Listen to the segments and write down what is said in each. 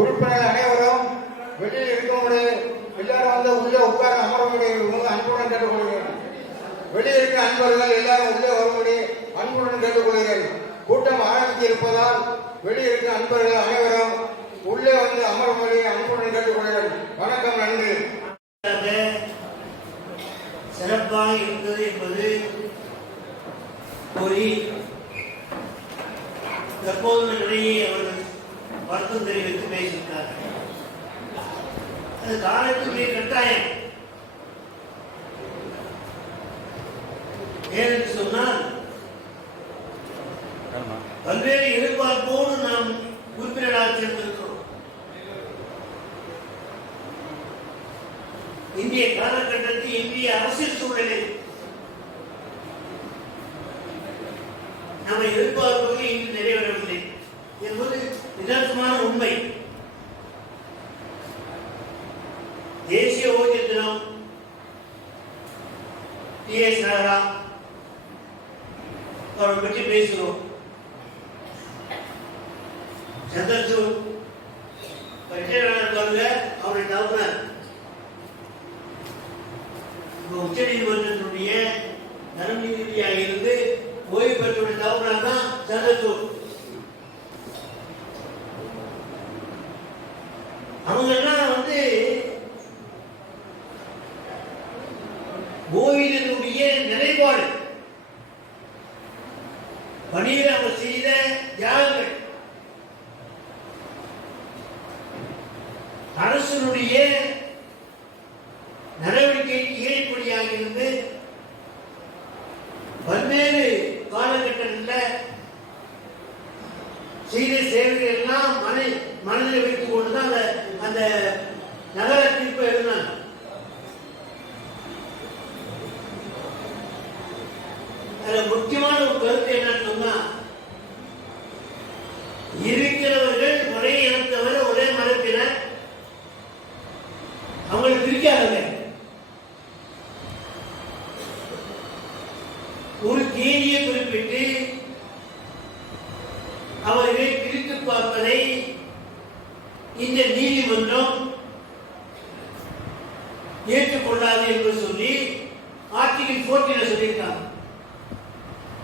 உறுப்பினர்கள் அனைவரும் வெளியில் இருக்கக்கூடிய எல்லாரும் வந்து உள்ளே உட்கார அமரக்கூடிய அன்புடன் கேட்டுக்கொள்கிறேன். வெளியே இருக்கிற அன்பர்கள் எல்லாரும் உள்ளே வரும்படி அன்புடன் கேட்டுக்கொள்கிறேன். கூட்டம் ஆரம்பித்து இருப்பதால் வெளியே இருக்கிற அன்பர்கள் அனைவரும் உள்ளே வந்து அமரும்படி அன்புடன் கேட்டுக்கொள்கிறேன். வணக்கம், நன்றி. சிறப்பாக இருந்தது என்பது கூறி தற்போது நிலையை அவர்கள் வருத்தம் தெரிவித்து பேசியிருக்கார்கள். அது காலத்துடைய கட்டாயம். ஏனென்று சொன்னால் பல்வேறு எதிர்பார்ப்போடு நாம் உறுப்பினராக சேர்ந்திருக்கிறோம். இந்திய காலகட்டத்தில் இந்திய அரசியல் சூழலில் நம்ம எதிர்பார்ப்புகள் இன்று நிறைவேறவில்லை என்பது நிதர்சனமான உண்மை. தேசிய ஓய்வு தினம் டி.எஸ். நாகரா அவரை பற்றி பேசுகிறோம். சந்திரசூட் பட்டியலாளர் அவரை தவறார். உச்ச நீதிமன்றத்தினுடைய நலம் நீதிபதியாக இருந்து ஓய்வு பெற்றவுடைய தவறார் தான் சந்திரசூட். அவங்க எல்லாம் வந்து ஓய்வினுடைய நிலைப்பாடு பணியில் அவர் செய்த தியாகங்கள் அரசனுடைய நடவடிக்கைக்கு ஏற்படியாக இருந்து பல்வேறு காலகட்டங்களில் செய்த சேவைகள் எல்லாம் மனதில் வைத்துக் கொண்டுதான் அந்த நகர தீர்ப்பை எழுதினாங்க. அதுல முக்கியமான ஒரு கருத்து என்னன்னு சொன்னா, இருக்கிறவர்கள் ஒரே இனத்தவர் ஒரே மதத்தினர் அவங்களை பிரிக்காதவங்க. ஒரு தேதியை குறிப்பிட்டு அவர்களை பிரித்து பார்ப்பதை இந்த நீதிமன்றம் ஏற்றுக்கொள்ளாது என்று சொல்லி ஆர்டிகிள் 14 சொல்லியிருக்காங்க.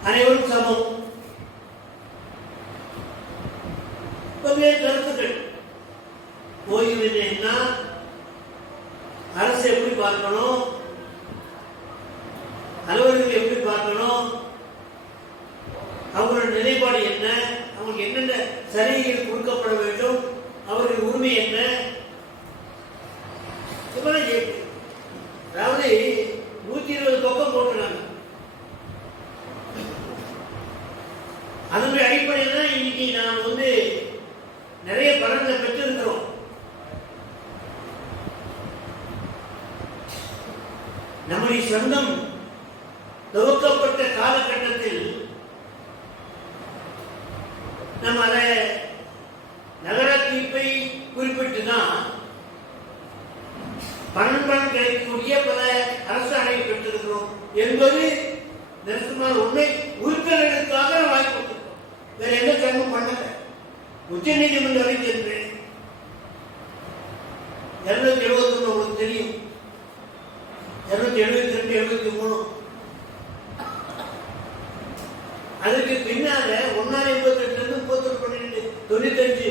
அனைவரும் சமம். பல்வேறு கருத்துக்கள். ஓய்வு என்ன, அரசு எப்படி பார்க்கணும், அலுவலர்கள் எப்படி பார்க்கணும், அவங்களோட நிலைப்பாடு என்ன, அவங்களுக்கு என்னென்ன சலுகைகள் கொடுக்கப்பட வேண்டும், அவர்கள் உரிமை என்ன, அதாவது 120 பக்கம் போட்டுறாங்க. அதனுடைய அடிப்படையில் தான் இன்னைக்கு நாம் வந்து நிறைய பலன்களை பெற்றிருக்கிறோம். நம்முடைய சொந்தம் துவக்கப்பட்ட காலகட்டத்தில் நம்ம அதை நகர தீர்ப்பை குறிப்பிட்டுதான் பலன் கிடைக்கக்கூடிய பல அரசாணையை பெற்றிருக்கிறோம் என்பது நிரசனமான உண்மை. உறுப்பினர்களுக்காக வாய்ப்பு கொடுத்திருக்கோம். வேற எந்த சங்கமும் பண்ணல. உச்ச நீதிமன்றம் வரை சென்றேன். 271 உங்களுக்கு தெரியும், 272, 73. அதுக்கு பின்னால 188 12 95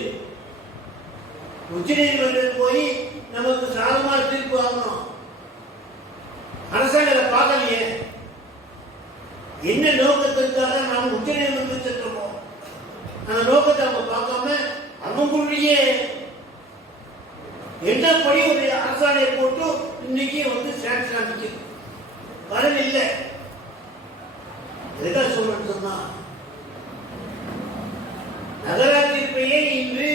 உச்ச நீதிமன்றம் போய் நமக்கு சாதகமான தீர்ப்பு வாங்கணும். அரசாங்கம் அதை பார்க்கலையே. என்ன நோக்கத்திற்காக நாம் உச்ச நீதிமன்றம் சென்றோம், அந்த நோக்கத்தை அவங்க பார்க்காம அவங்களுடைய என்னப்படி ஒரு அரசாணையை போட்டு இன்னைக்கு வந்து சாங்ஷன் ஆகிச்சு. வரல இல்லை. எதுக்காக சொல்லணும்னு சொன்னா, நகராட்சிப்பையே இன்று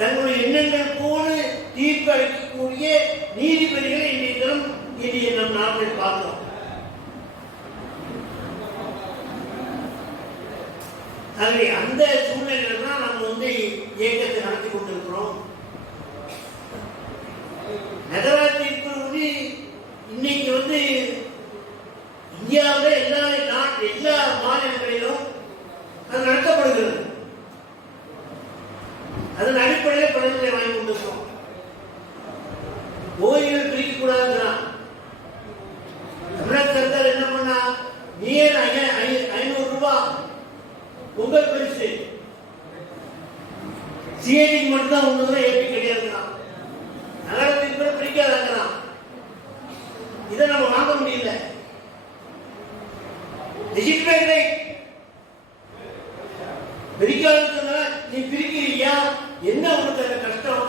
தங்களுடைய எண்ணங்கள் போல தீர்ப்பு அளிக்கக்கூடிய நீதிபதிகளை இன்றைய நம் நாட்டில் பார்க்கிறோம். ஆகவே அந்த சூழ்நிலையில தான் நம்ம வந்து இயக்கத்தை நடத்தி கொண்டிருக்கிறோம். நகராட்சி இன்னைக்கு வந்து இந்தியாவில் எல்லா மாநிலங்களிலும் அது நடத்தப்படுகிறது. அதன் அடிப்படையில் பணிகளை வாங்கி கொண்டிருக்கிறோம். ஓய்வுகள் பிரிக்க கூடாதுங்கிறான். தமிழக சர்க்கார் என்ன பண்ணா, நீர் 500 ரூபாய் பொங்கல் பரிசு சிஐடிக்கு மட்டும்தான் ஒண்ணுதான், ஏபி கிடையாதுங்கிறான். நகரத்தின் பேர் பிரிக்காதாங்கிறான். இதை நம்ம வாங்க முடியல. டிஜிட்டல் பிரிக்காத நீ பிரிக்கிறியா? என்ன உனக்கு அந்த கஷ்டம்?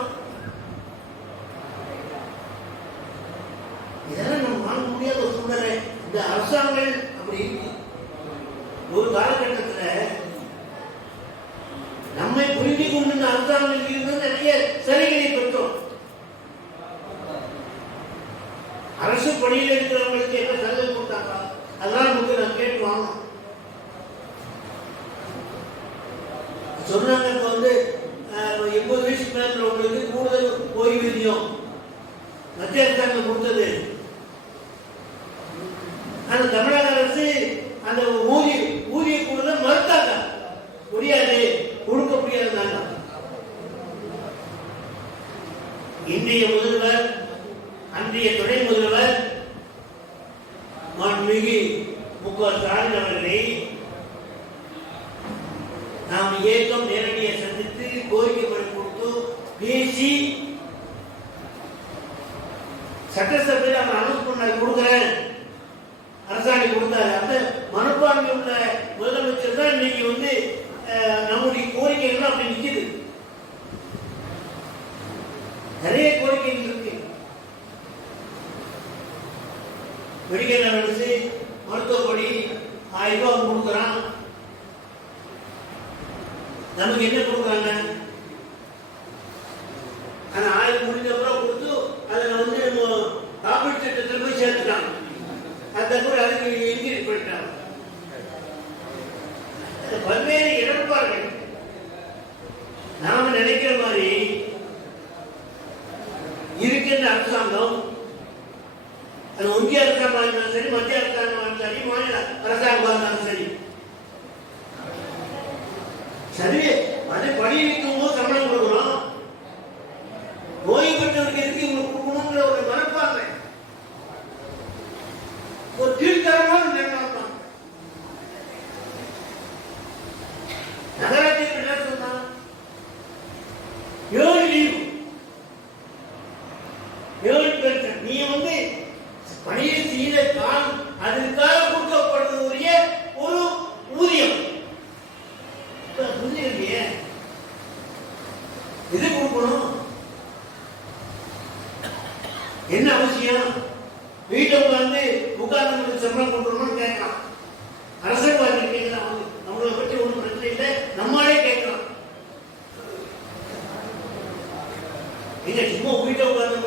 இதெல்லாம் நம்ம வாங்க முடியாத ஒரு சூழ்நிலை. இந்த அரசாங்கம் அப்படி இருக்கு. ஒரு காலகட்டத்தில் நம்மை புரிந்து கொண்டு அரசாங்கம் இருந்து நிறைய சரிகளை பெற்றோம். அரசு பணியில் இருக்கிறவங்களுக்கு என்ன சலுகை கொடுத்தாங்க, அதெல்லாம் நமக்கு நான் கேட்டு வாங்கணும். சொன்னாங்க இப்ப வந்து 80 வயசுக்கு மேல உள்ளவங்களுக்கு கூடுதல் ஓய்வூதியம் மத்திய அரசாங்கம் கொடுத்தது. ஆனா தமிழக அரசு அந்த ஊதிய கூடுதல் மறுத்தாங்க. முடியாது, கொடுக்க முடியாதுனாங்க. இன்றைய முதல்வர், அன்றைய துணை முதல்வர் மாண்புமிகு மு.க. ஸ்டாலின் அவர்களை நாம் இயக்கம் நேரடியாக சந்தித்து கோரிக்கை மனு கொடுத்து பேசி சட்டசபையில் அவர் அனௌன்ஸ் பண்ண கொடுக்கிறேன் அரசாணை கொடுத்தாரு. அந்த மனப்பான்மை உள்ள முதலமைச்சர் தான் இன்னைக்கு வந்து நம்முடைய கோரிக்கைகள் அப்படி நிற்குது. நிறைய கோரிக்கைகள் இருக்கு. மெடிக்கல் அலவன்ஸ், மருத்துவப்படி 1000 ரூபாய் கொடுக்குறான். நமக்கு என்ன கொடுக்குறாங்க? ஆனா 1000 முடிஞ்ச அப்புறம் கொடுத்து அதில் வந்து காப்பீட்டு திட்டத்தில் போய் சேர்த்துட்டாங்க. அந்த கூட அதுக்கு இன்க்ரீஸ் பண்ணிட்டாங்க. பல்வேறு இடர்பாடுகள். நாம நினைக்கிற மாதிரி இருக்கின்ற அரசாங்கம், அது ஒன்றிய அரசாங்கம் இருந்தாலும் சரி, மத்திய அரசாங்கம் இருந்தாலும் சரி, மாநில அரசாங்கம் இருந்தாலும் சரி, சரி அது பணியிருக்கும் போது சம்பளம் கொடுக்கணும். ஓய்வு பெற்றவருக்கு எதுக்கு இவங்களுக்கு கொடுக்கணுங்கிற ஒரு மனப்பான்மை, ஒரு கீழ்த்தரமான நிர்ணயம். நகராட்சியில் என்ன சொன்னா, 7 லீவ், 7 பேர் நீ வந்து பணியை செய்த கால் அதற்காக கொடுக்கப்படுவதற்குரிய ஒரு ஊதியம் புரிஞ்சுக்கலையே. எது கொடுக்கணும்? என்ன அவசியம்? வீட்டை உட்கார்ந்து உட்கார்ந்து சம்பளம் கொடுக்கணும்னு கேட்கலாம். அரசியல்வாதி கேட்கலாம். அவங்களை பற்றி ஒன்றும் பிரச்சனை இல்லை, நம்மளே கேட்கலாம். நீங்க சும்மா வீட்டை உட்கார்ந்து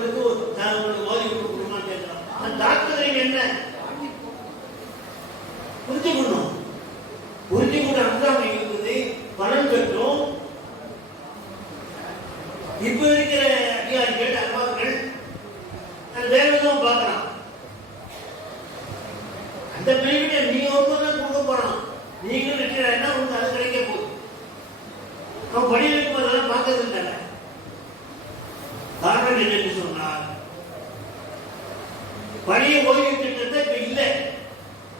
நான் உங்களுக்கு ஓதி கொடுக்கணுமான்னு கேட்கலாம். அந்த டாக்டர் என்ன புரிஞ்சுக்கணும். புரிஞ்சுக்கூட அரசாங்கம் இருக்குது, பணம் கட்டும். இப்ப இருக்கிற அதிகாரிகள் அம்மாக்கள் வேற விதம் பார்க்கலாம். அந்த பெனிஃபிட் நீங்க ஒருத்தர் கொடுக்க போறோம், நீங்களும் ரிட்டையர் உங்களுக்கு அது கிடைக்க போகுது. அவன் பணியில் இருக்கும் அதெல்லாம் பார்க்கறது இல்லை. காரணம் என்னன்னு சொன்னால், பழைய ஓய்வு திட்டத்தை இப்ப இல்லை,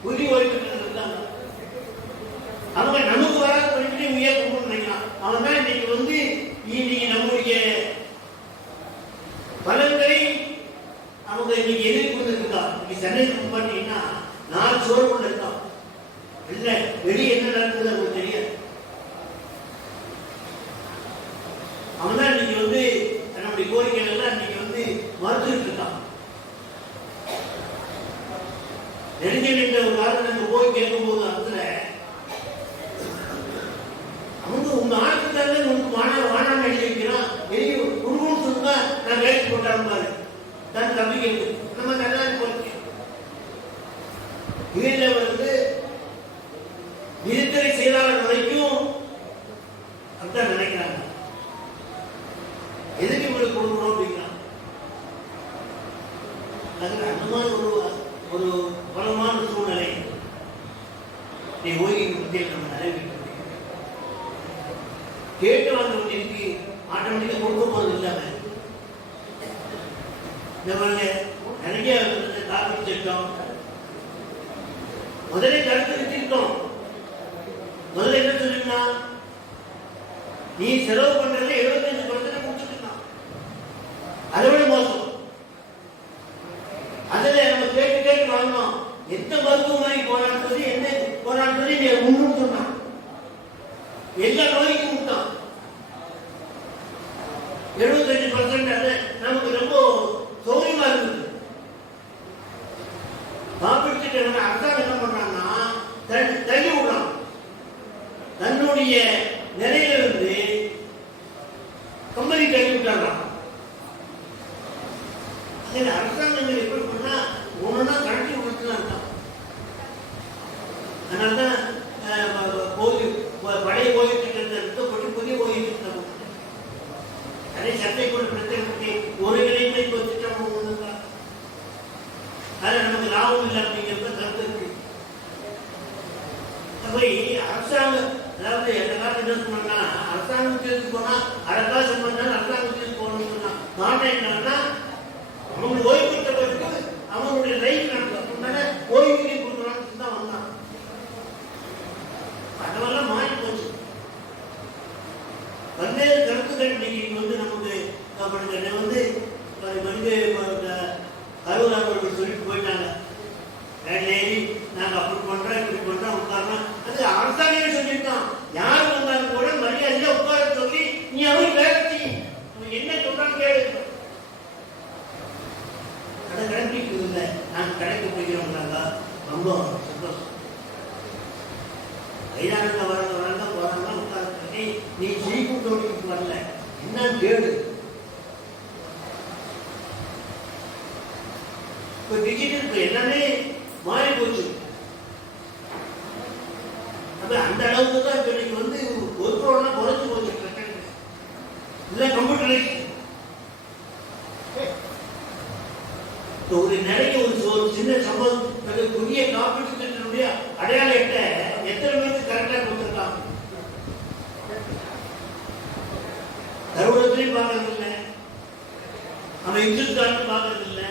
புதிய ஓய்வு திட்டம் இருக்காங்க. அவங்க நமக்கு வராத பண்ணிட்டு இவங்க ஏன் கொண்டு நினைக்கலாம். அவன் தான் இன்னைக்கு வந்து இன்னைக்கு நம்முடைய பலன்களை அவங்க இன்னைக்கு எதிர்கொண்டு இருக்கான். இன்னைக்கு சென்னை பார்த்தீங்கன்னா 4 சோறு கொண்டு இருக்கான். இல்ல வெளியே என்ன நடக்குது அவங்களுக்கு தெரியாது. அவன் தான் இன்னைக்கு வந்து நம்முடைய கோரிக்கைகள் எல்லாம் இன்னைக்கு வந்து மறுத்துட்டு இருக்கான். நெருங்கிய ஒரு காலத்தில் நம்ம போய் கேட்கும் போது அதுல அவங்க உங்க ஆட்சித்தாங்க உங்களுக்கு வானாம எழுதி வைக்கிறான், எழுதி உருவம் சொல்லுங்க, நான் வேலைக்கு போட்டாலும் பாரு தான் தம்பிக்கு நம்ம நல்லா போச்சு. இதில் வந்து நிதித்துறை செயலாளர் வரைக்கும் அப்படிதான் நினைக்கிறாங்க. எதுக்கு இவங்களுக்கு கொடுக்கணும் அப்படிங்கிறான். அதுக்கு அந்த மாதிரி ஒரு பலமான சூழ்நிலை ஓய்வு பற்றியில் நம்ம நிறைவேற்ற கேட்டு வந்தவர்களுக்கு இந்த மாதிரி நிறைய காப்பீடு திட்டம் முதலே தடுத்து வச்சிருக்கோம். முதல்ல என்ன சொல்லிருந்தான், நீ செலவு பண்றதுல 75% முடிச்சுக்கலாம். அதை விட மோசம். அதுல நம்ம கேட்டு கேட்டு வாங்கணும். எந்த மருத்துவமனைக்கு போனான்னு சொல்லி என்ன போனான்னு சொல்லி நீ முன்னு சொன்னான். எல்லா நோய்க்கும் விட்டான். 75% அது நமக்கு ரொம்ப சௌரியமா இருக்குது. காப்பீடு திட்டம் அரசாங்கம் என்ன பண்றாங்கன்னா தள்ளி விடலாம். தன்னுடைய நிலையிலிருந்து கம்பெனி தள்ளி விட்டாங்க. அரசாங்கங்கள் எப்படி பண்ணா ஒண்ணுன்னா கணக்கு கொடுத்துலாம் தான். அதனாலதான் பழைய ஓய்வு திட்டத்தை புதிய ஓய்வு திட்டம் அதே சட்டை கொண்டு பிரச்சனை ஒருங்கிணைந்த இப்போ திட்டம் ஒண்ணுதான். அதுல நமக்கு லாபம் இல்லை அப்படிங்கிறத கருத்து இருக்கு. அரசாங்கம் அதாவது எந்த காலத்துல என்ன சொன்னா அரசாங்கத்துக்கு போனா அரசா சம்பந்தம் அரசாங்கத்துக்கு போகணும்னு சொன்னா நாட்டை என்னன்னா அவங்க ஓய்வு பெற்றவருக்கு அவங்களுடைய லைஃப் நடத்துறதுனால ஓய்வு கொடுக்கலாம்னு தான் வந்தான். அதெல்லாம் மாறி போச்சு. பல்வேறு கருத்துக்கள் இன்னைக்கு வந்து நமக்கு வந்து அலுவலர் அவர்கள் சொல்லிட்டு போயிட்டாங்க. ஏறி நாங்க அப்படி பண்றோம் இப்படி பண்றோம் உட்காரணும். அது அரசாங்கமே சொல்லியிருக்கான். யார் வந்தாலும் கூட மரியாதையா உட்கார சொல்லி நீ அவனுக்கு வேலை செய்யும். என்ன சொல்றான்னு கேளு. அதை கடைபிடிக்கிறது இல்லை. நாங்கள் கடைக்கு போய்க்கிறோம்னாங்க ரொம்ப சந்தோஷம். வயதானவங்க வராங்க போறாங்க உட்கார சொல்லி நீ செய்கூட்டோடு வரல என்னன்னு கேளு. இப்போ டிஜிட்டல் எல்லாமே மாறி போச்சு. அந்த அளவுக்கு தான் இப்போ இன்னைக்கு வந்து ஒர்க்கோட குறைஞ்சு போச்சு. இல்லை கம்ப்யூட்டரைஸ் ஒரு நிறைய ஒரு சின்ன சம்பவம் புதிய காப்பீட்டு திட்டத்தினுடைய அடையாளத்தை எத்தனை பேருக்கு கரெக்டா கொடுத்துருக்காங்க. தருவத்திலையும் பார்க்கறது இல்லை, அவன் இன்சூரன்ஸ் பார்க்கறது இல்லை.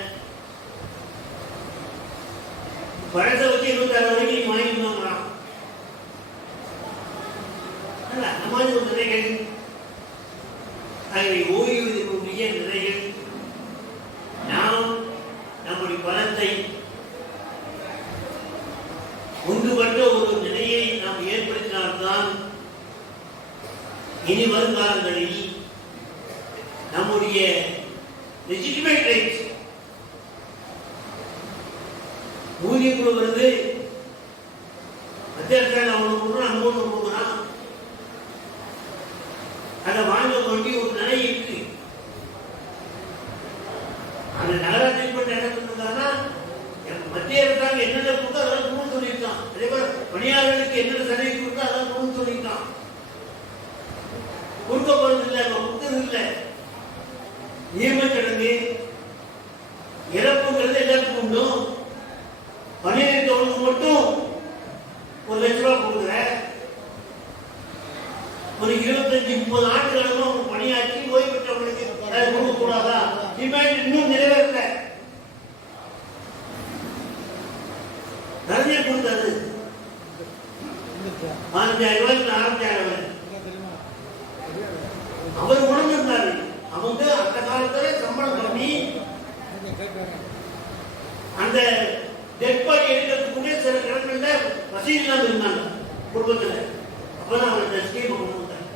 பழத்தை வச்சு 26 வரைக்கும் நீ வாங்கிக்கணும். அந்த மாதிரி ஒரு நிலைகள் ஓய்வூதிய நிலைகள் நாம் நம்முடைய பணத்தை ஒன்றுபட்ட ஒரு நிலையை நாம் ஏற்படுத்தினால்தான் இனி வருங்காலங்களில் நம்முடைய லெஜிட்டிமேட் ரைட்ஸ் ஊதியக்குழு வருது மத்திய அரசாங்கம் அவனுக்கு கொடுக்குறான் அங்கோன்னு கொடுக்குறான். அதை வாங்க வேண்டிய ஒரு நிலை இருக்கு. அந்த நகராட்சி பற்றி என்ன சொல்லிருக்காங்கன்னா மத்திய அரசாங்கம் என்னென்ன கொடுத்தோ அதெல்லாம் கொடுன்னு சொல்லியிருக்கான். அதே போல பணியாளர்களுக்கு என்னென்ன சலுகை கொடுத்தோ அதெல்லாம் கொடுன்னு சொல்லியிருக்கான். கொடுக்க போறது இல்லை, கொடுத்தது இல்லை. நியமச்சடங்கு இறப்புங்கிறது எல்லாத்துக்கும் உண்டு. பணியிடத்தவனுக்கு மட்டும் 1 லட்ச ரூபா கொடுக்குற ஒரு 25-30 ஆண்டுகளும் அவங்க பணியாற்றி ஓய்வு பெற்றவங்களுக்கு கொடுக்க கூடாதா? டிமாண்ட் இன்னும் நிறைவேறல. நிறைய கொடுத்தது 5000 ரூபாய்க்கு 6000. அவர் உணர்ந்திருந்தாரு. அவங்க அந்த காலத்துல சம்பளம் பண்ணி அந்த டெட் பாடி எடுக்கிறதுக்குள்ளே சில இடங்கள்ல வசதி இல்லாமல் இருந்தாங்க குடும்பத்துல. அப்பதான் அவங்க இந்த ஸ்கீம் கொண்டு வந்தாங்க.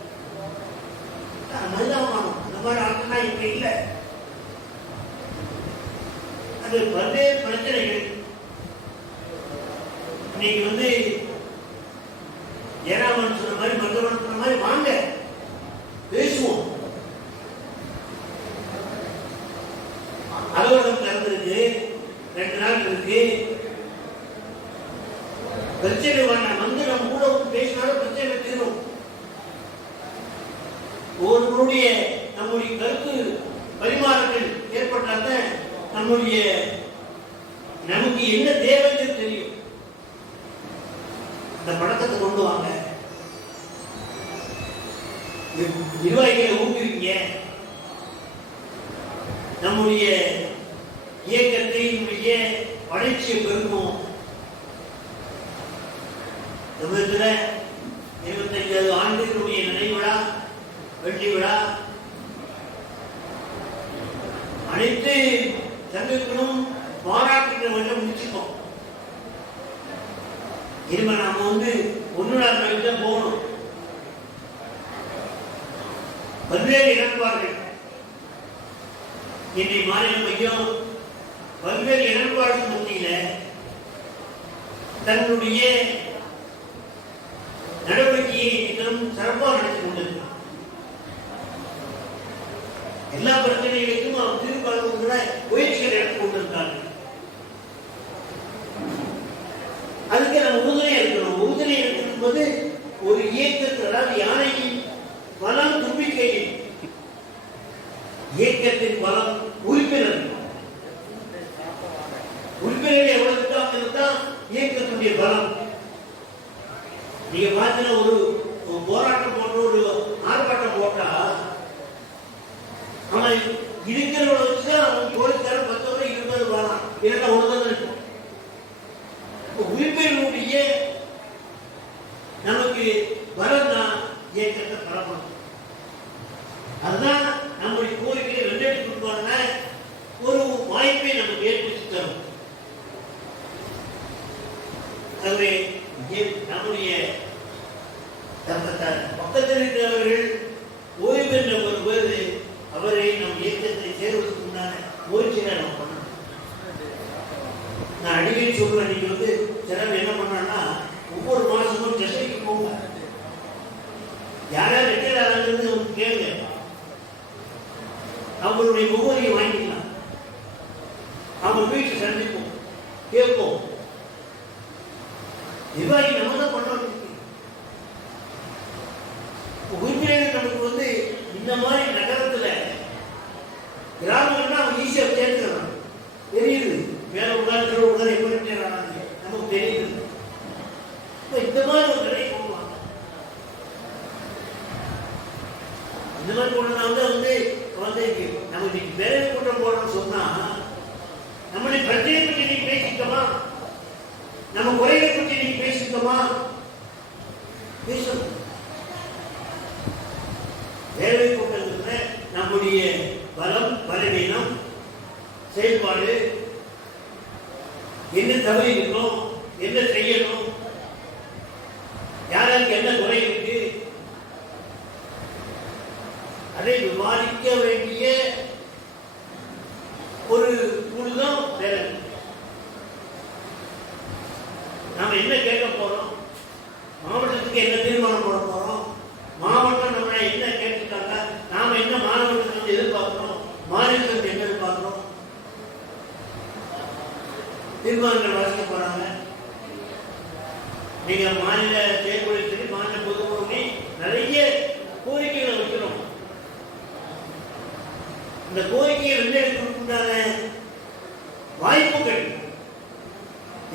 அந்த மாதிரி ஆட்கள் இப்ப இல்லை. அது பல்வேறு பிரச்சனைகள். இன்னைக்கு வந்து ஏறாமன் சொன்ன மாதிரி மற்றவன் சொன்ன மாதிரி வாங்க பேசுவோம். அலுவலகம் திறந்திருக்கு, 2 நாள் இருக்கு. பிரச்சனை வந்து நம்ம கூட பேசினாலும் பிரச்சனை தீரும். ஒருவருடைய நம்முடைய கருத்து பரிமாறங்கள் ஏற்பட்டால் நம்முடைய நமக்கு என்ன தேவைன்னு தெரியும். அந்த பழக்கத்தை கொண்டு வாங்க. நிர்வாகிகளை ஊக்குவிங்க. நம்முடைய இயக்கத்தினுடைய வளர்ச்சியை பெருக்கும். தமிழகத்தில் 25வது ஆண்டினுடைய நினைவிழா, வெள்ளி விழா அனைத்து சங்கங்களும் பாராட்டுகிற வகையில் முடிச்சுக்கோம். இனிமே நாம ஒன்னு தான் போகணும். பல்வேறு இடர்பாடுகள் என்னை மாநில மையம் பல்வேறு இடர்பாடு மத்தியில தன்னுடைய நடவடிக்கையை சிறப்பாக நடத்தி கொண்டிருக்கிறார். எல்லா பிரச்சனைகளுக்கும் அவர் தீர்வு காண்கிற முயற்சிகள் எடுத்துக் கொண்டிருக்கார்கள். அதுக்கு நம்ம உறுதுணையா இருக்கணும். உறுதுணை இருக்கும் போது ஒரு இயக்கத்தில், அதாவது யானையின் பலம் தும்பிக்கையில், இயக்கத்தின் பலம் உறுப்பினர். உறுப்பினர் எவ்வளவு இருக்காங்க இயக்கத்துடைய பலம். நீங்க பார்த்தீங்கன்னா ஒரு போராட்டம் போட்டு ஒரு ஆர்ப்பாட்டம் போட்டா அவன் இருக்கிறவளை வச்சுதான் அவன் போலீஸ்கார 10 வரை 20 வரலாம், இல்லைன்னா ஒழுங்காக இருக்கும். உறுப்பினருடைய நமக்கு வரனா இயக்கத்தை பரப்பணும். அதுதான் நம்முடைய கோரிக்கையை வென்றெடுத்துக்கான ஒரு வாய்ப்பை நமக்கு ஏற்படுத்தி தரும். ஆகவே நம்முடைய பக்கத்தில் இருக்கிறவர்கள் ஓய்வு பெற்ற ஒருவர் அவரை நம் இயக்கத்தை சேர்வதற்கு உண்டான முயற்சிகளை நம்ம பண்ணணும். நான் அடிக்கடி சொல்றேன், நீங்க சிலர் என்ன பண்ணா ஒவ்வொரு மாசமும் சென்னைக்கு போங்க, யாராவது ரிட்டையர் ஆகிறது கேளுங்க, அவங்களுடைய முகவரியை வாங்கிக்கலாம், அவங்க வீட்டு சந்திப்போம், கேட்போம். நிர்வாகி நம்ம தான் பண்ண உறுப்பினர். நமக்கு இந்த மாதிரி நகரத்துல கிராமங்கள்னா அவங்க ஈஸியா சேர்த்துக்கிறாங்க, தெரியுது. மேல உட்காந்து உட்காந்து எப்படி நமக்கு தெரியுது. இந்த மாதிரி ஒரு நிலையை போடுவாங்க. இந்த மாதிரி போனா நம்ம வேலை கூட்டம் போடணும்னு சொன்னா நம்மளுடைய பிரச்சனை பற்றி நீங்க பேசிக்கமா, நம்ம குறைகளை பற்றி நீங்க பேசிக்கமா, பேசணும். வேலை கூட்டத்தில் நம்முடைய பலம், பலவீனம், செயல்பாடு, என்ன தவறு இருக்கணும், என்ன செய்யணும், யாருக்கு என்ன குறை இருக்கு, அதை விவாதிக்க வேண்டிய ஒரு குழுதான் வேலை. நாம என்ன கேட்க போறோம், மாவட்டத்துக்கு என்ன தீர்மானம் போட போறோம், மாவட்டம் நம்ம என்ன கேட்டுட்டாங்க, நாம என்ன மாணவர்களுக்கு எதிர்பார்க்கிறோம், மாநிலங்களுக்கு என்ன எதிர்பார்க்கிறோம், தீர்மானங்கள் வாசிக்க போறாங்க. நீங்க மாநில செயல்படுத்தி மாநில பொதுக்குழு நிறைய கோரிக்கைகளை வைக்கிறோம். இந்த கோரிக்கையை வென்றெடுப்பதற்குண்டான வாய்ப்புகள்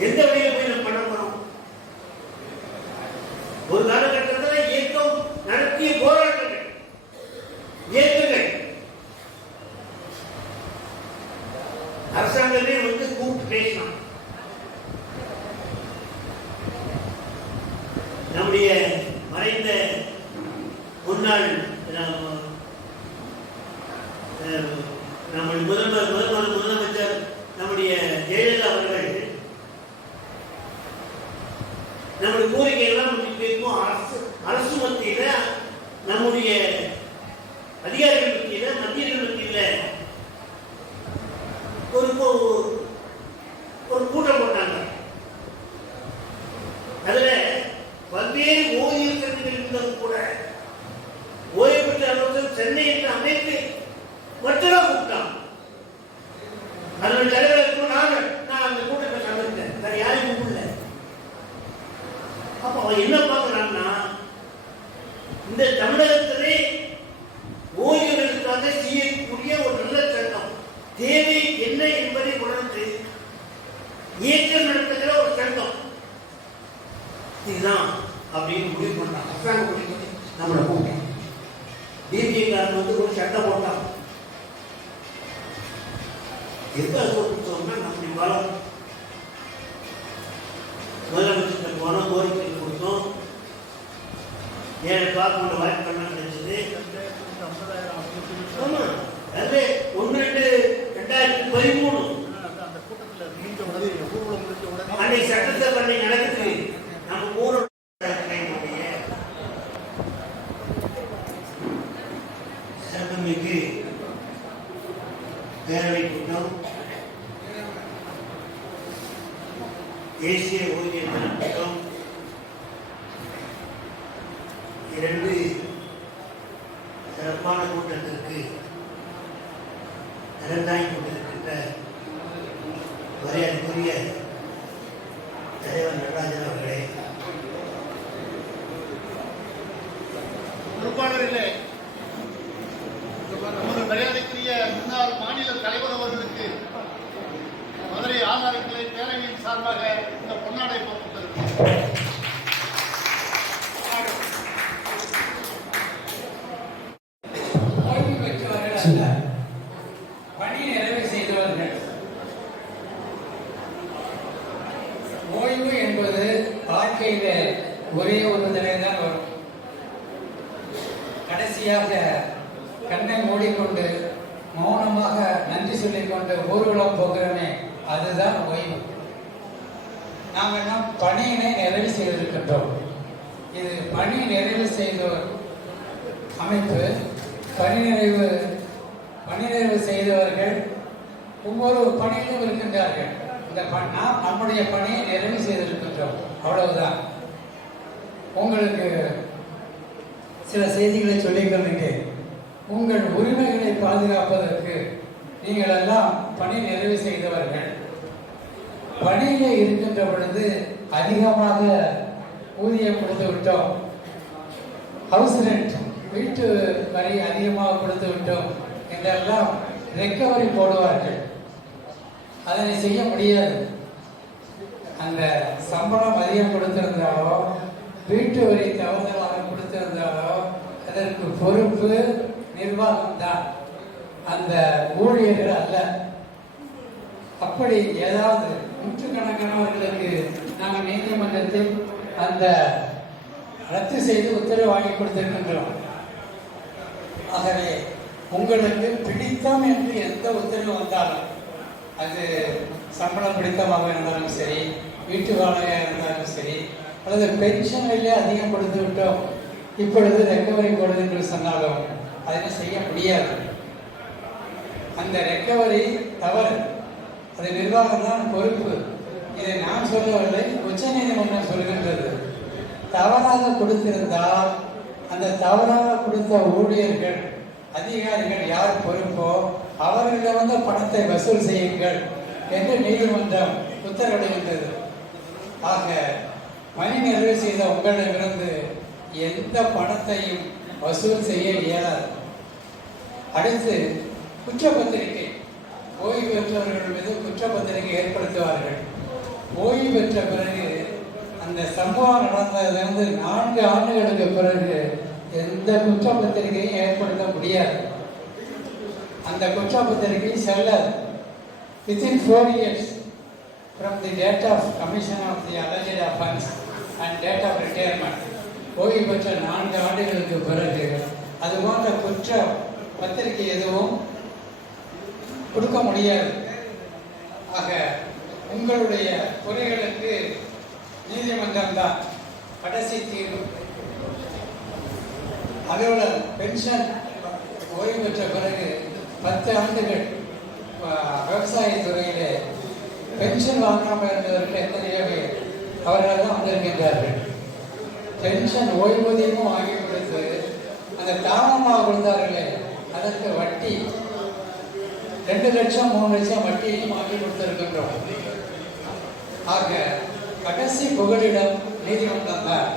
எந்த வழியில் போய் நம்ம பண்ண போறோம். ஒரு காலகட்டத்தில் இயக்கம் நடத்திய போராட்டங்கள், இயக்கங்கள் அரசாங்கமே கூப்பிட்டு பேசலாம். நம்முடைய மறைந்த முன்னாள் நம்முடைய முதலமைச்சர் நம்முடைய ஜெயலலிதா அவர்கள் நம்முடைய கோரிக்கை எல்லாம் கேட்கும். அரசு மத்தியில, நம்முடைய அதிகாரிகள் மத்தியில, மத்தியர்கள் மத்தியில ஒரு கூட்டம் போட்டாங்க. அதுல பல்வேறு ஓய்வு பெற்றவர்கள் இருந்தது கூட ஓய்வு பெற்ற அலுவலகம் சென்னை என்று அமைத்து மற்றவர்கள் கூப்பிட்டாங்க. அதனுடைய தலைவர்களுக்கு நான் அந்த கூட்டத்தை கலந்துட்டேன், வேற யாரையும் கூப்பிடல. அப்ப அவன் என்ன பார்க்கிறான்னா, இந்த தமிழகத்திலே ஓய்வுகளுக்காக செய்யக்கூடிய ஒரு நல்ல சட்டம் தேவை என்ன என்பதை உணர்ந்து இயக்கம் நடத்துகிற ஒரு சட்டம் இதுதான் அப்படின்னு முடிவு பண்ணாங்க. நம்மளை கூப்பிட்டு டிபிஐ ஒரு சட்டம் போட்டாங்க. எப்ப கொடுத்தோம்னா நம்முடைய பலம் முதலமைச்சர் போனோம், கோரிக்கை கொடுத்தோம், ஏழை பார்க்க வாய்ப்பெல்லாம் கிடைச்சது. ஆமா, அது 1/2/2013 அன்னைக்கு சட்டசபை நடக்குது. நம்ம ஊரோட சட்டமிகு பேரவை கூட்டம், தேசிய ஓய்வு கூட்டம், 2 சிறப்பான கூட்டத்திற்கு திறந்தாய் கொண்டிருக்கின்ற மரியாதைக்குரிய தலைவர் நடராஜன் அவர்களே, பொறுப்பாளர்களே, நமது மரியாதைக்குரிய முன்னாள் மாநில தலைவர் அவர்களுக்கு மதுரை ஆதாரக்கலை பேரவையின் சார்பாக இந்த பொன்னாடை போட்டுள்ளது. ஓய்வு பெற்றவர்கள் அல்ல, பணி நிறைவு செய்தவர்கள். ஓய்வு என்பது வாழ்க்கையில ஒரே ஒரு தடவை தான் வரும். கடைசியாக கண்ணை மூடிக்கொண்டு மௌனமாக நன்றி சொல்லிக்கொண்டு ஊர்வலம் போகிறோமே, அதுதான் ஓய்வு. நாம் எல்லாம் பணியினை நிறைவு செய்திருக்கின்றோம். இது பணி நிறைவு செய்தோர் அமைப்பு. பணி நிறைவு செய்தவர்கள் ஒவ்வொரு பணியிலும் இருக்கின்றார்கள். இந்த நாம் நம்முடைய பணியை நிறைவு செய்திருக்கின்றோம், அவ்வளவுதான். உங்களுக்கு சில செய்திகளை சொல்லிக் கொள்கின்றேன். உங்கள் உரிமைகளை பாதுகாப்பதற்கு நீங்கள் எல்லாம் பணி நிறைவு செய்தவர்கள். பணியிலே இருக்கின்ற பொழுது அதிகமாக ஊதியம் கொடுத்து விட்டோம், ஹவுஸ் ரெண்ட் வீட்டு வரி அதிகமாக கொடுத்து விட்டோம் என்றெல்லாம் ரெக்கவரி போடுவார்கள். அதனை செய்ய முடியாது. அந்த சம்பளம் அதிகம் கொடுத்திருந்தாலோ, வீட்டு வரி தவறுதலாக கொடுத்திருந்தாலோ அதற்கு பொறுப்பு நிர்வாகம் தான், அந்த ஊழியர்கள் அல்ல. அப்படி ஏதாவது நூற்றுக்கணக்கானவர்களுக்கு நாங்கள் நீதிமன்றத்தில் அந்த ரத்து செய்து உத்தரவு வாங்கி கொடுத்திருக்கின்றோம். ஆகவே உங்களுக்கு பிடித்தம் என்று எந்த உத்தரவு வந்தாலும், அது சம்பளம் பிடித்தமாக இருந்தாலும் சரி, வீட்டு வாடகையாக இருந்தாலும் சரி, அல்லது பென்ஷனிலே அதிகம் கொடுத்து விட்டோம், இப்பொழுது ரெக்கவரி போடுது என்று சொன்னாலும் அதனை செய்ய முடியாது. அந்த ரெக்கவரி தவறு, அது நிர்வாகம் தான் பொறுப்பு. இதை நான் சொல்லவில்லை, உச்ச நீதிமன்றம் சொல்கின்றது. தவறாக கொடுத்திருந்தால் அந்த தவறாக கொடுத்த ஊழியர்கள், அதிகாரிகள் யார் பொறுப்போ அவர்களிடம் பணத்தை வசூல் செய்யுங்கள் என்று நீதிமன்றம் உத்தரவிடுகின்றது. ஆக பணி நிறைவு செய்த உங்களிடமிருந்து எந்த பணத்தையும் வசூல் செய்ய இயலாது. அடுத்து குற்றப்பத்திரிகை, ஓய்வு பெற்றவர்கள் மீது குற்றப்பத்திரிகை ஏற்படுத்துவார்கள். ஓய்வு பெற்ற பிறகு அந்த சம்பவம் நடந்ததிலிருந்து 4 ஆண்டுகளுக்கு பிறகு எந்த குற்றப்பத்திரிகையும் ஏற்படுத்த முடியாது. அந்த குற்றப்பத்திரிகை செல்லாது. Within 4 years from the date of commission of the alleged offence and date of retirement, ஓய்வு பெற்ற 4 ஆண்டுகளுக்கு பிறகு அது போன்ற குற்ற பத்திரிகை எதுவும் கொடுக்க முடியாது. ஆக உங்களுடைய குறைகளுக்கு நீதிமன்றம் தான் கடைசி தீர்வு. அலுவலர் பென்ஷன் ஓய்வு பெற்ற பிறகு 10 ஆண்டுகள் விவசாயத்துறையிலே பென்ஷன் வாங்காமல் இருந்தவர்கள் எத்தனையோ பேர், அவர்கள் தான் வந்திருக்கின்றார்கள். பென்ஷன் ஓய்வூதியமும் வாங்கி கொடுத்து அந்த தாமமாக கொடுத்தார்களே, அதற்கு வட்டி 2 லட்சம் 3 லட்சம் வட்டியையும் வாங்கி கொடுத்திருக்கின்றோம். ஆக கடைசி புகலிடம் நீதிமன்றம் தான்.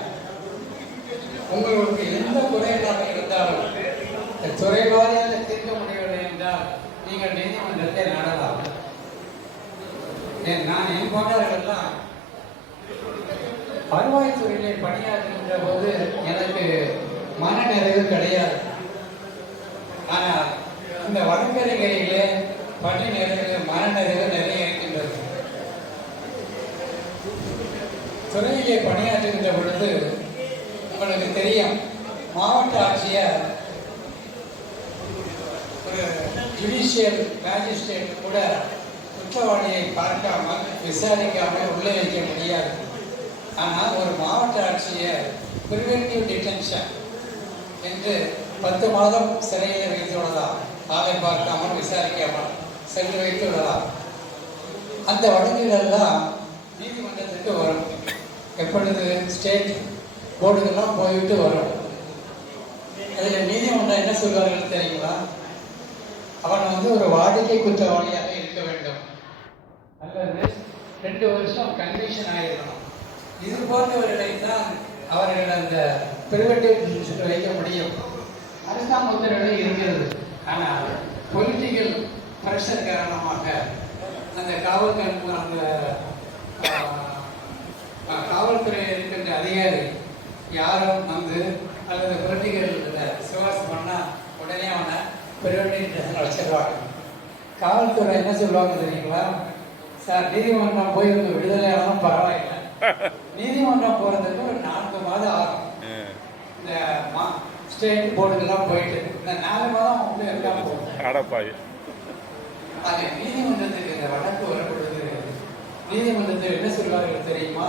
உங்களுக்கு எந்த குறைகளாக இருந்தாலும் துறை வாரியாக தீர்க்க முடியவில்லை என்றால் நீங்கள் நீதிமன்றத்தை நாடலாம். நான் என் போன்றவர்கள்லாம் வருவாய்த்துறையிலே பணியாற்றுகின்ற போது எனக்கு மன நிறைவு கிடையாது. ஆனால் இந்த வழக்கறிஞரையிலே பணி நிறைவு மனநிறைவு நிறைய இருக்கின்றது. துறையிலே பணியாற்றுகின்ற பொழுது உங்களுக்கு தெரியும், மாவட்ட ஆட்சியர் ஒரு ஜுடிஷியல் மேஜிஸ்ட்ரேட் கூட குற்றவாளியை பார்க்காமல் விசாரிக்காமல் உள்ளே வைக்க முடியாது. ஆனால் ஒரு மாவட்ட ஆட்சியர் பிரிவென்டிவ் டிடென்ஷன் என்று 10 மாதம் சிறையில் வைத்து விடலாம், ஆளை பார்க்காமல் விசாரிக்காமல் சென்று வைத்து விடலாம். அந்த வழக்குகளெல்லாம் நீதிமன்றத்துக்கு வரும். எப்பொழுது ஸ்டேட் போர்டுக்கெல்லாம் போய்விட்டு வரும். அதில் நீதிமன்றம் என்ன சொல்வார்கள் தெரியுங்களா? அவன் ஒரு வாடிக்கை குற்றவாளியாக இருக்க வேண்டும், அல்லது 2 வருஷம் கன்விக்ஷன் ஆகிருக்கணும். இது போன்றவர்களை தான் அவர்கள் அந்த பிரிவென்டிவ் வைக்க முடியும். அரசாங்க உத்தரவுகள் இருக்கிறது. ஆனால் பொலிட்டிக்கல் ப்ரெஷர் காரணமாக அந்த காவல்துறையில் இருக்கின்ற அதிகாரி யாரும் அல்லது பொலிட்டிக்கல் சிவாஸ் பண்ணால் உடனே அவனை பிரிவென்டிவ் வச்சிருவாங்க. காவல்துறை என்ன சொல்லுவாங்க தெரியுங்களா? சார், நீதிமன்றம் போய் விடுதலை ஆனாலும் பரவாயில்லை, நீதிமன்றம் போகிறதுக்கு ஒரு 4 மாதம் ஆகும். இந்த ஸ்டேட் போர்டுக்கெல்லாம் போயிட்டு இந்த 4 மாதம் அவங்க இருக்காம போகும். அது நீதிமன்றத்துக்கு இந்த வழக்கு வரப்படுது. நீதிமன்றத்தில் என்ன சொல்வார்கள் தெரியுமா?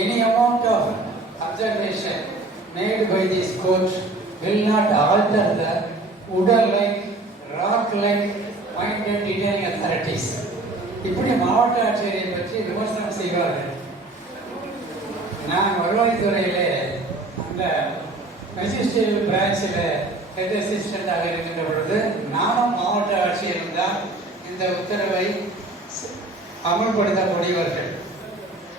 Any amount of observation made by this court will not alter the wood-like, rock-like minded detaining authorities. இப்படி மாவட்ட ஆட்சியரை பற்றி விமர்சனம் செய்வார்கள். நான் வருவாய்த்துறையிலே அந்த மெஜிஸ்ட்ரேட் பிரான்ச்சில் ஹெட் அசிஸ்டண்டாக இருக்கின்ற பொழுது நானும் மாவட்ட ஆட்சியரும் தான் இந்த உத்தரவை அமல்படுத்தக்கூடியவர்கள்.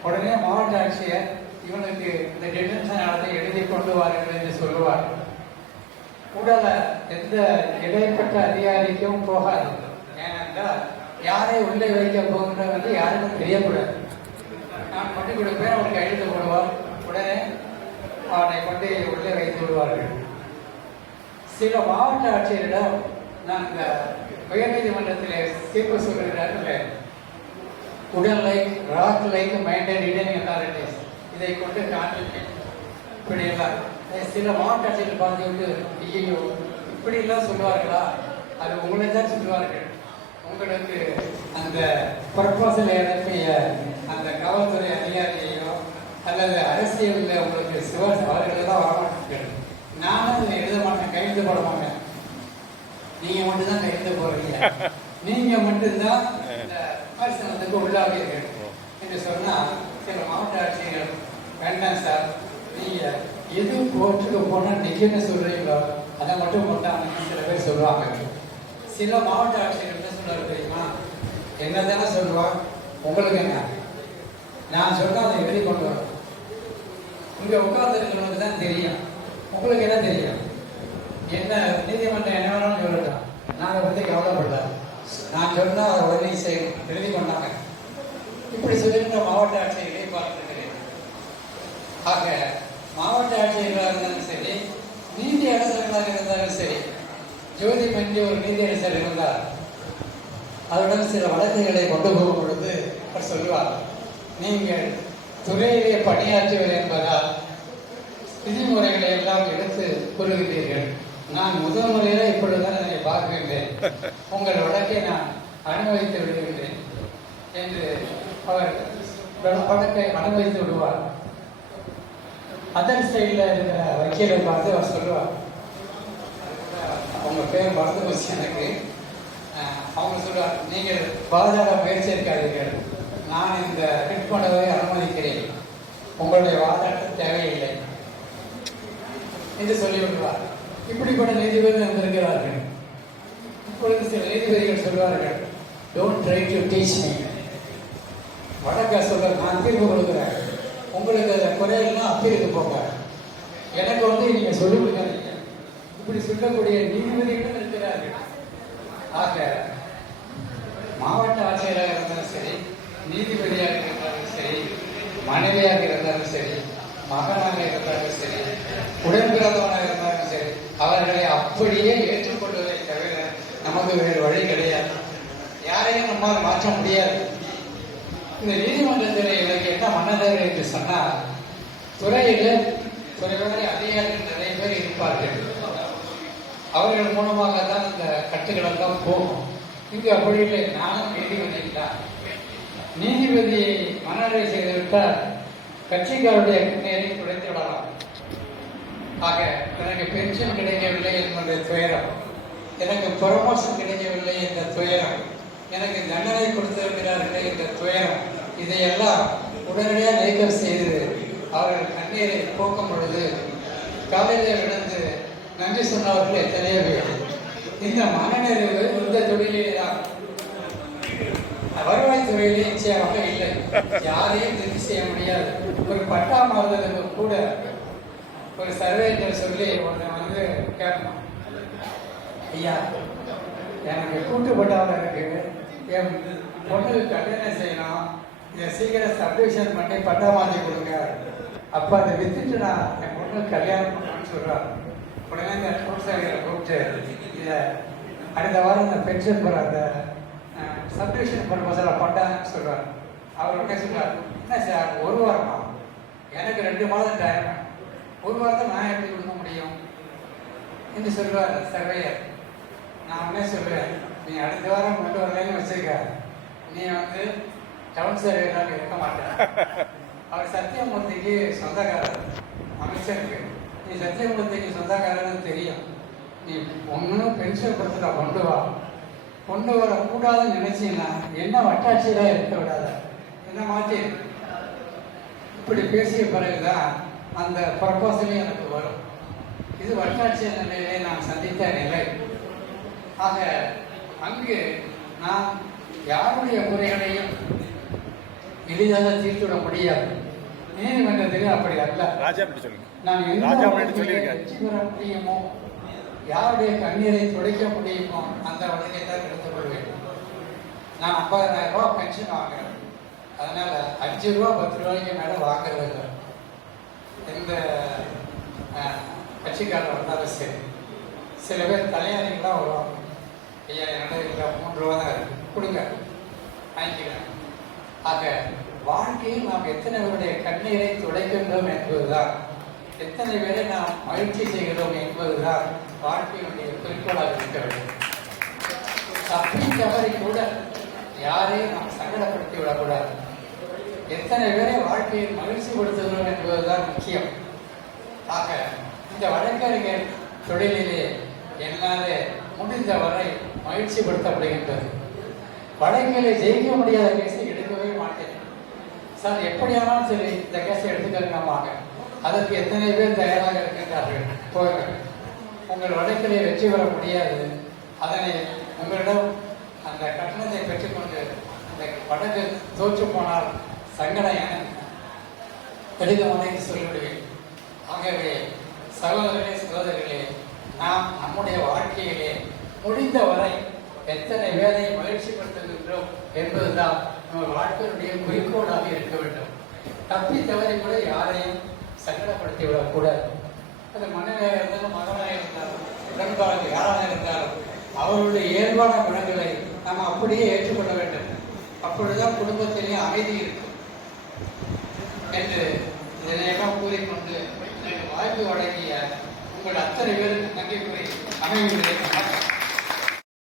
உடனே மாவட்ட ஆட்சியர் இவனுக்கு இந்த டிடென்ஷன் ஆனதை எழுதி கொண்டு வாருங்கள் என்று சொல்லுவார். உடலை எந்த இடைப்பட்ட அதிகாரிக்கும் போகாது. ஏனென்றால் யாரை உள்ளே வைக்க போகின்ற வந்து யாருக்கும் தெரியக்கூடாது. நான் கொண்டு கொடுப்பேன், அவருக்கு எழுத்து போடுவார். உடனே அவனை கொண்டு உள்ளே வைத்து விடுவார்கள். சில மாவட்ட ஆட்சியரிடம் நான் இந்த உயர்நீதிமன்றத்தில் தீர்ப்பு சொல்கிறார்கள், உடல் like, rock like minded detaining authorities, இதை கொண்டு காண்பிப்பேன். இப்படியெல்லாம் சில மாவட்ட ஆட்சியர்கள் பார்த்துவிட்டு, ஐயோ இப்படியெல்லாம் சொல்லுவார்களா? அது உங்களை தான் சொல்லுவார்கள். உங்களுக்கு அந்த ப்ரொபோசல் அனுப்பிய அந்த காவல்துறை அதிகாரியையோ அல்லது அரசியலில் உங்களுக்கு சிவாஸ் அவர்களெல்லாம் வரமாட்டேன். நானும் இதை எழுத மாட்டேன், கையெழுத்து போட மாட்டேன். நீங்கள் மட்டும்தான் கையெழுத்து போடுறீங்க, நீங்கள் மட்டும்தான் இந்த விமர்சனத்துக்கு உள்ளாவீர்கள் என்று சொன்னால் சில மாவட்ட ஆட்சியர்கள், வேண்டாம் சார், நீங்கள் எது கோர்ட்டுக்கு போனால் நிற்கன்னு சொல்கிறீங்களோ அதை மட்டும் கொண்டாங்கன்னு சில பேர் சொல்லுவாங்க. சில மாவட்ட ஆட்சியர்கள் என்ன சொல்லுவார் தெரியுமா? என்ன தானே சொல்லுவான், உங்களுக்கு என்ன, நான் சொன்னால் அதை எழுதி கொண்டு வரோம். இங்கே உட்கார்ந்துருக்கிறவங்களுக்கு தான் தெரியும், உங்களுக்கு என்ன தெரியும்? என்ன நீதிமன்றம் என்ன வேணாலும் சொல்லலாம், நான் அதை பற்றி கவலைப்படல, நான் சொன்னால் அதை உடனே செய்யணும், எழுதி கொண்டாங்க. இப்படி சொல்லியிருந்த மாவட்ட ஆட்சியர்களை பார்த்துருக்கிறேன். ஆக மாவட்ட ஆட்சியர்களாக இருந்தாலும் சரி, நீதி அரசர்களாக இருந்தாலும் சரி, ஜோதி மண்டி ஒரு நீதி அரசர் இருந்தார். அவருடன் சில வழக்குகளை கொண்டு போகும் பொழுது அவர் சொல்லுவார், நீங்கள் துறையிலே பணியாற்றுவர் என்பதால் விதிமுறைகளை எல்லாம் எடுத்து கூறுகிறீர்கள். நான் முதல் முறையில் இப்பொழுதுதான் என்னை பார்க்கின்றேன், உங்கள் வழக்கை நான் அனுமதித்து விடுகின்றேன் என்று அவர் வழக்கை அனுமதித்து விடுவார். அதர் சைடில் இருக்கிற வக்கீலை பார்த்து அவர் சொல்லுவார், அவங்க பேர் மறந்து போச்சு எனக்கு. அவங்க சொல்லுவார், நீங்கள் பாதுகாக்க முயற்சி இருக்காதீர்கள், நான் இந்த ரிட் பண்ணுவதை அனுமதிக்கிறேன், உங்களுடைய வாதாட்டம் தேவையில்லை என்று சொல்லிவிடுவார். இப்படிப்பட்ட நீதிபதிகள் வந்திருக்கிறார்கள். இப்பொழுது சில நீதிபதிகள் சொல்வார்கள், don't try to teach me. வழக்க சொல்ல நான் தீர்ப்பு கொடுக்குறேன், உங்களுக்கு அதை குறையெல்லாம் அப்பீலுக்கு போங்க, எனக்கு நீங்கள் சொல்லிக் கொடுக்காதீங்க. இப்படி சொல்லக்கூடிய நீதிபதிகளும் இருக்கிறார்கள். ஆக மாவட்ட ஆட்சியராக இருந்தாலும் சரி, நீதிபதியாக இருந்தாலும் சரி, மனைவியாக இருந்தாலும் சரி, மகனாக இருந்தாலும் சரி, உடன்பிறந்தவனாக இருந்தாலும் சரி, அவர்களை அப்படியே ஏற்றுக்கொள்வதை தவிர நமக்கு வேறு வழி கிடையாது. யாரையும் நம்மால் மாற்ற முடியாது. இந்த நீதிமன்றத்தில் எனக்கு என்ன மனநிலை என்று சொன்னால், துறையில் துறைவாரி அதிகாரிகள் நிறைய பேர் இருப்பார்கள். அவர்கள் மூலமாக தான் இந்த கட்டுகளெல்லாம் போகும். இங்கு அப்படி இல்லை. நானும் நீதிபதி தான். நீதிபதியை மனநிலை செய்துவிட்டால் கட்சிக்காருடைய நேரை குறைத்து விடலாம். ஆக எனக்கு பென்ஷன் கிடைக்கவில்லை என்னுடைய துயரம், எனக்கு ப்ரமோஷன் கிடைக்கவில்லை என்ற துயரம், எனக்கு தண்டனை கொடுத்திருக்கிறார்கள் என்ற துயரம், இதையெல்லாம் உடனடியாக நீக்கம் செய்து அவர்கள் கண்ணீரை போக்கும் பொழுது காலையில் விழுந்து நன்றி சொன்னவர்கள் எத்தனையோ பேர். இந்த மனநிறைவு இந்த தொழிலே தான். வருவாய்த்துறையிலே நிச்சயமாக இல்லை. யாரையும் திருப்தி செய்ய முடியாது. ஒரு பட்டா மாறுதலுக்கு கூட ஒரு சர்வேட்டர் சொல்லி ஒன்று வந்து கேட்கணும், ஐயா எனக்கு கூட்டுப்பட்டாவில் இருக்கு, என் பொண்ணுக்கு கல்யாணம் செய்யணும், இதை சீக்கிரம் சப்டிவிஷன் பண்ணி பட்டா மாற்றி கொடுங்க, அப்போ அதை வித்துட்டு நான் என் பொண்ணுக்கு கல்யாணம் பண்ணணும்னு சொல்கிறார். உடனே இந்த டூர்ஸை கூப்பிட்டு இதை அடுத்த வாரம் இந்த பென்ஷன் போகிற அந்த சப்டிவிஷன் ப்ரொபோசலை பண்ணான்னு சொல்கிறார். அவர் உடனே சொல்கிறார், என்ன சார் ஒரு வாரமா, எனக்கு 2 மாதம் டைம், ஒரு வாரத்தை நான் எப்படி கொடுக்க முடியும் என்று சொல்லுவார் சர்வேயர். நான் உடனே சொல்லுவேன், நீ அடுத்த வாரம் கொண்டு வரலன்னு வச்சுருக்க, நீ வந்து டவுன் சர்வேயராக இருக்க மாட்டேன். அவர் சத்தியமூர்த்திக்கு சொந்தக்காரர், அமைச்சருக்கு. நீ சத்தியமூர்த்திக்கு சொந்தக்காரன்னு தெரியும், நீ ஒன்றும் பென்ஷன் கொடுத்துட்டா கொண்டு வரக்கூடாதுன்னு நினைச்சீங்கன்னா என்ன வட்டாட்சியராக இருக்க விடாத, என்ன மாற்றி இப்படி பேசிய பிறகுதான் அந்த ப்ரப்போசலே எனக்கு வரும். இது வட்டாட்சியர் நிலையிலே நான் சந்தித்த நிலை. ஆக அங்கு நான் யாருடைய குறைகளையும் எளிதாக தீர்த்துவிட முடியாது. நீதிமன்றத்திலே அப்படி அல்ல. நான் எந்த வெற்றி பெற முடியுமோ, யாருடைய கண்ணீரை துடைக்க முடியுமோ அந்த வழியை தான் எடுத்துக் கொள்வேன். நான் 50,000 ரூபா பென்ஷன் வாங்குறேன், அதனால 5 ரூபா 10 ரூபாய்க்கு மேலே வாங்குறது இல்லை. எந்த கட்சிக்காரர் வந்தாலும் சரி, சில பேர் தலையாரிகளாக வருவாங்க, ஐயா என்னோட இல்லை 3 ரூபா தான் இருக்கு, கொடுங்க வாங்கிக்கிறேன். ஆக வாழ்க்கையில் நாம் எத்தனை பேருடைய கண்ணீரை துடைக்கின்றோம் என்பதுதான், எத்தனை பேரை நாம் மகிழ்ச்சி செய்கிறோம் என்பதுதான் வாழ்க்கையினுடைய குறிக்கோளாக இருக்க வேண்டும். தப்பி தவறி கூட யாரையும் நாம் சங்கடப்படுத்தி விடக்கூடாது. எத்தனை பேரை வாழ்க்கையில் மகிழ்ச்சி படுத்துகிறோம் என்பதுதான் முக்கியம். ஆக இந்த வழக்கறிஞர் தொழிலிலே என்னால் முடிந்தவரை மகிழ்ச்சிப்படுத்தப்படுகின்றது. வழக்கிலே ஜெயிக்க முடியாத கேஸை எடுக்கவே மாட்டேன். சார் எப்படியானாலும் சரி இந்த கேஸை எடுத்துக்கலாமாங்க, அதற்கு எத்தனை பேர் தயாராக இருக்கின்றார்கள். போக உங்கள் வழக்கிலே வெற்றி பெற முடியாது, அதனை உங்களிடம் அந்த கட்டணத்தை பெற்றுக்கொண்டு அந்த வழக்கு தோற்று போனால் சங்கடம் என எடுக்கவனை சொல்லிவிடுவேன். ஆகவே சகோதரர்களே சகோதரிகளே, நாம் நம்முடைய வாழ்க்கையிலே முடிந்தவரை எத்தனை பேரை மகிழ்ச்சிப்படுத்துகின்றோம் என்பதுதான் நம்ம வாழ்க்கையினுடைய குறிக்கோளாக இருக்க வேண்டும். தப்பி தவறி கூட யாரையும் சங்கடப்படுத்தி விடக்கூடாது. அது மனைவியாக இருந்தாலும் மகனாக இருந்தாலும் உடன்பாடு யாராக இருந்தாலும் அவர்களுடைய இயல்பான குணங்களை நாம் அப்படியே ஏற்றுக்கொள்ள வேண்டும். அப்பொழுதுதான் குடும்பத்திலேயே அமைதி இருக்கும் என்று இதனையெல்லாம் கூறிக்கொண்டு எனக்கு வாய்ப்பு வழங்கிய உங்கள் அத்தனை பேருக்கு நன்றி கூறி அமைகின்றேன்.